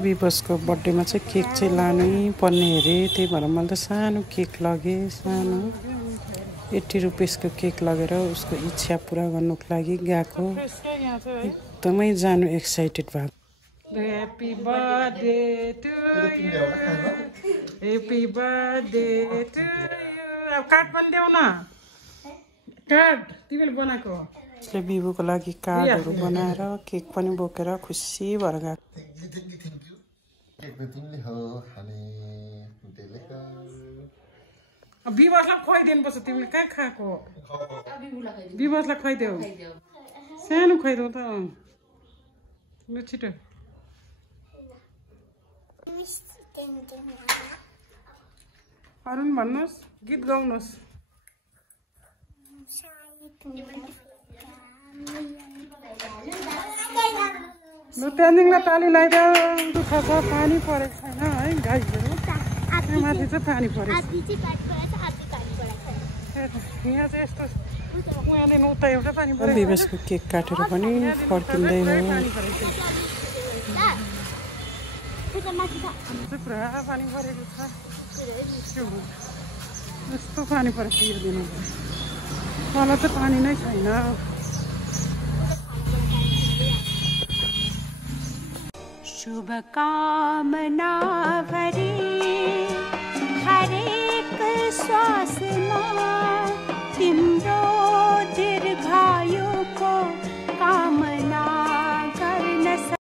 विवशको बर्थडेमा चाहिँ केक चाहिँ लानै पर्ने अरे, त्यही भएर मैले त सानो केक लगेँ। सानो 80 रुपियाँको केक लगेर उसको इच्छा पुरा गर्नुको लागि गएको। एकदमै जानु एक्साइटेड भएको। Happy birthday to you, happy birthday to you. अब कार्ड पनि देऊ न, कार्ड तिमीले बनाएको। उसले बिबुको लागि कार्डहरू बनाएर केक पनि बोकेर खुसी भएर गएको। बिबसलाई खुवाइदिनु पर्छ, तिमीले कहाँ खाएको? बिबसलाई खुवाइदेऊ, सानो खुवाइदेऊ त ल छिटो। अरू पनि भन्नुहोस्, गीत गाउनुहोस्। ल त्यहाँदेखिलाई ताली लगाइदेऊ। दुःख छ, पानी परेको छैन है गाईहरू, माथि चाहिँ पानी परेको छ। यहाँ चाहिँ यस्तो उहाँदेखि उता एउटा पानी पऱ्यो। विवशको केक काटेर पनि फर्किँदै हो। पुरा पानी परेको छ, यस्तो पानी परेको यो दिन। तल चाहिँ पानी नै छैन। शुभकामना भरी हरे